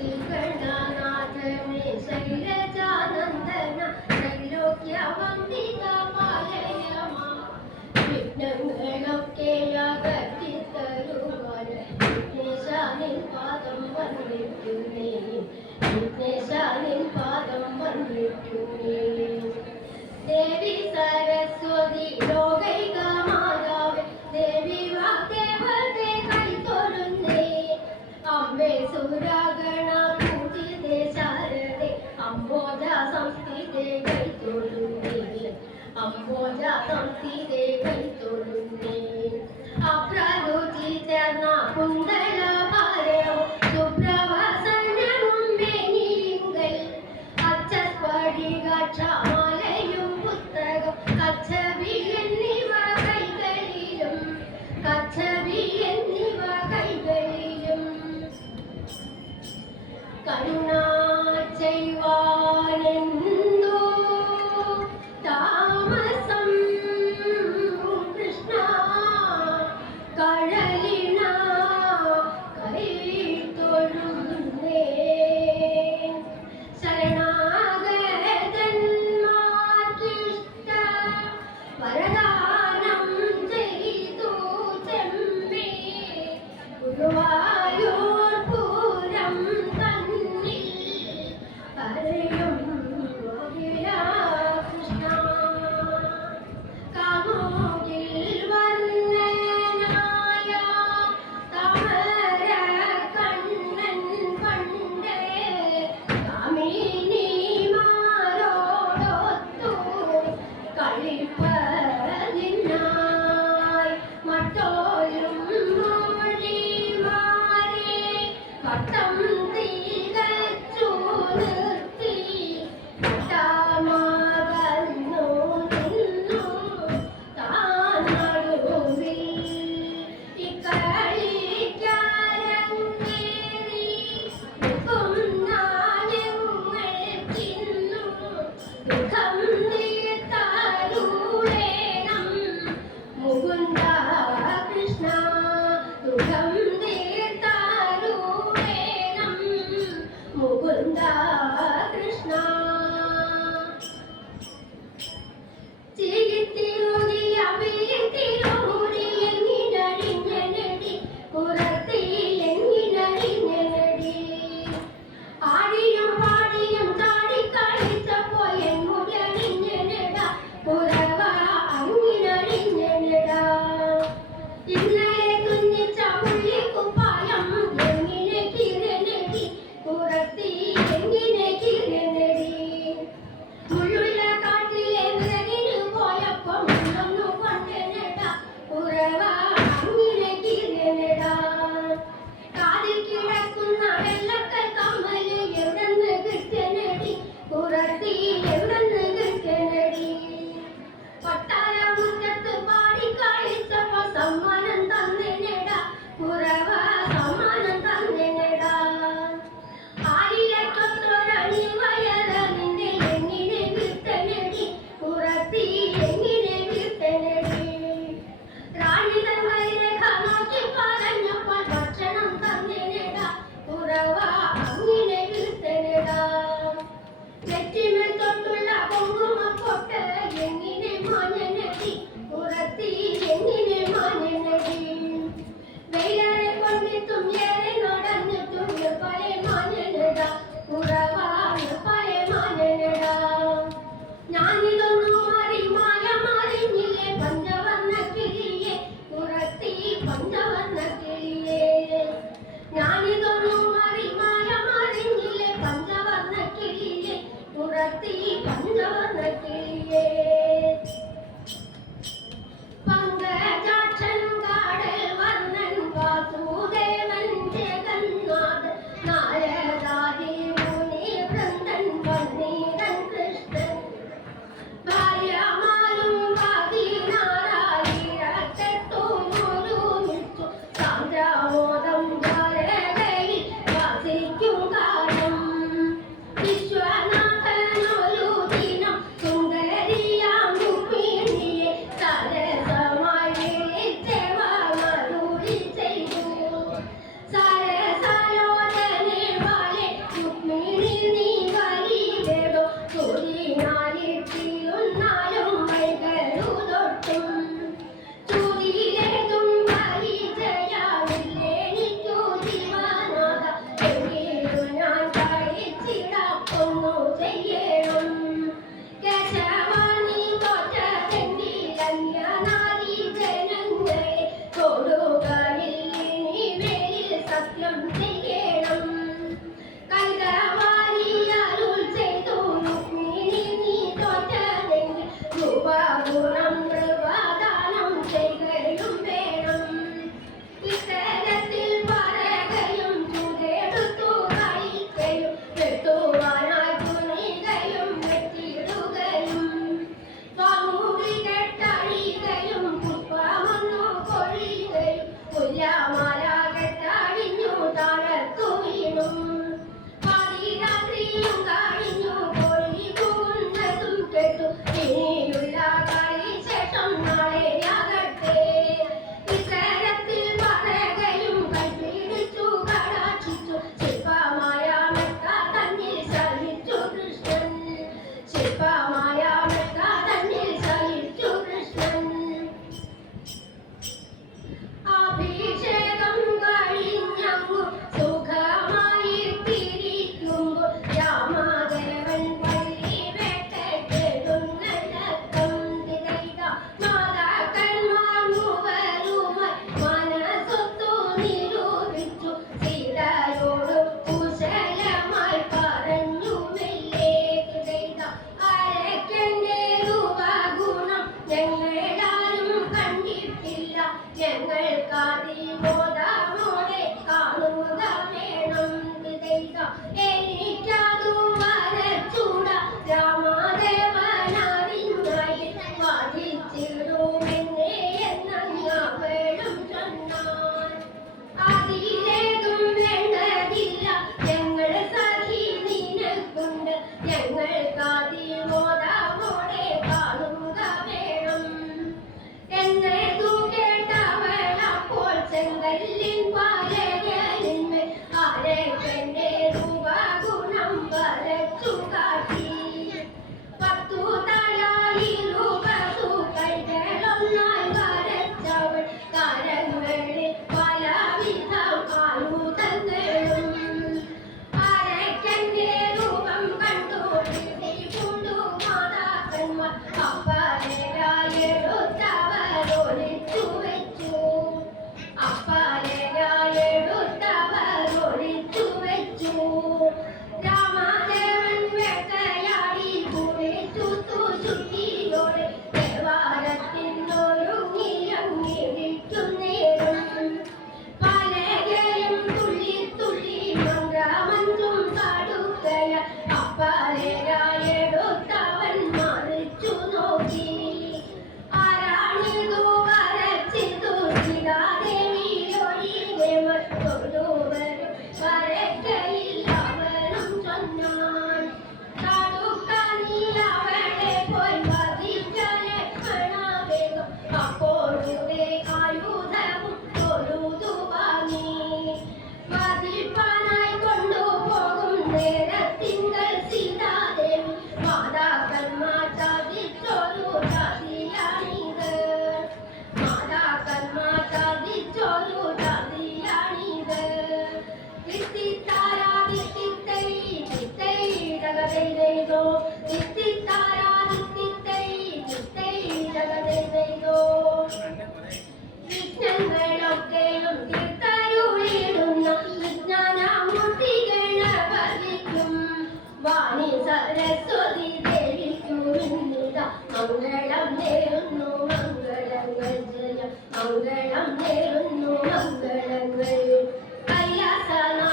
ശ്രീകണ്ഠനാഥനെ ശൈലജാനന്ദന ത്രൈലോക്യമംബിക പാലയമ വിഘ്നങ്ങളൊക്കെ അകറ്റിത്തരുവാൻ വിഘ്നേശാനിൻ പാദം വന്നിട്ടുന്നേ വിഘ്നേശാനിൻ പാദം വന്നിട്ടുന്നേ ദേവി സരസ്വതി ലോകൈക മാതാവേ ദേവി വാഗ്ദേവതേ കൈതൊഴുന്നേ അമ്മേ സുരാഗണ പൂജിതേ ശാരദേ അംബോജ സംസ്ഥിതേ കൈതൊഴുന്നേ അംബോജ സംസ്ഥിതേ കൈതൊഴുന്നേ അപ്രരുചിത കുന്തള ഭാരോ സുപ്രവസനവും മേനിലിങ്കൽ അച്ചസ്ഫടികക്ഷമാലയും പുസ്തകം കച്ചവി എന്നിവ കൈകളിലും കച്ചവി എന്നിവ കൈകളിലും കരുണ ചെയ്യുവാനെന്തോ താമസം കൃഷ്ണ കഴലിന കൈ തൊഴുന്നേ ശരണാഗതന്മാർക്കിഷ്ട വരദാനം ചെയ്തു ചെമ്മേ ഗുരുവായൂർ പൂരം തന്നിൽ കരയും കൃഷ്ണ കാമോകിൽ വർണ്ണനായ താമര കണ്ണൻ പണ്ടേ കാമിനിമാരോടൊത്തു കളിപ്പതിനായി മട്ടോലും മൊഴിമാരെ പട്ടം തികച്ചു നിർത്തി പട്ടാമകന്നു നിന്നു താൻ നടുവിൽ ഇക്കളിക്കാരങ്ങേറി ദുഃഖം നാളെങ്ങൾക്കിന്നു ദുഃഖം തീർത്താലൂടേണം മുകുന്ദ കൃഷ്ണ ദുഃഖം തീർത്താലൂടേണം എനിക്കതു വരച്ചൂട രാമദേവനറിഞ്ഞായി വാദിച്ചിടുമെന്നെ എന്നവളും ചൊന്നാൻ അതിലേതും വേണ്ടതില്ല ഞങ്ങൾ സഖി നിനക്കുണ്ട് ഞങ്ങൾക്കതിമോദമോടെ കാണുക വേണം എന്നതു കേട്ടവളപ്പോൾ ചെങ്കല്ലിൻ പാലകനിന്മേൽ ആരേക്കന്റെ രൂപഗുണം വരച്ചു കാട്ടി 10 തലയിലുപതു കൈകളൊന്നായി വരച്ചവൾ കരങ്ങളിൽ പലവിധം ആയുധങ്ങളും ആരേക്കന്റെ രൂപം കണ്ടു പൂണ്ടു മാതാക്കന്മാർ അപ്പലയായെടുത്തവരൊളിച്ചു വെച്ചു അപ്പലയായെടുത്തവരൊളിച്ചു വെച്ചു രാമദേവൻ വേട്ടയാടി കുളിച്ചു ചുറ്റിയോടെ ദേവാലയത്തിനൊരുങ്ങിയങ്ങിരിക്കുന്നേരം പലകയും തുള്ളി തുള്ളി മന്ത്രമഞ്ചും പാടുകയ അപ്പലയായെടുത്തവൻ മറിച്ചു നോക്കി ആരാണിതു വരച്ചിതു സീതാദേവിയൊഴികെ മറ്റൊരുവരും വരക്കയില്ലവനും ചൊന്നാൻ തടുക്കനീ അവളെ പോയി വധിച്ച ലക്ഷ്മണവേഗം അപ്പോഴുടെ ആയുധവും തൊഴുതു വാങ്ങി വധിപ്പാനായി കൊണ്ടുപോകും നേരത്തിങ്കൽ സീതാദേവി മാതാക്കന്മാർ ചതിച്ചൊരു ചതിയാണിത് മാതാക്കന്മാർ ചതിച്ചൊരു ചതിയാണിത് തിത്തിത്താരാ തിത്തിത്തൈ തിത്തൈ ജഗതൈതൈതോ തിത്തിത്താരാ തിത്തിത്തൈ തിത്തൈ ജഗതൈതൈതോ വിഘ്നങ്ങളൊക്കെയും തീർത്തരുളിടുന്ന വിജ്ഞാനമൂർത്തി ഗണപതിക്കും വാണി സരസ്വതി ദേവിക്കും ഇന്നിതാ മംഗളം നേരുന്നു മംഗളങ്ങൾ ജയം മംഗളം നേരുന്നു മംഗളങ്ങൾ കൈലാസനാ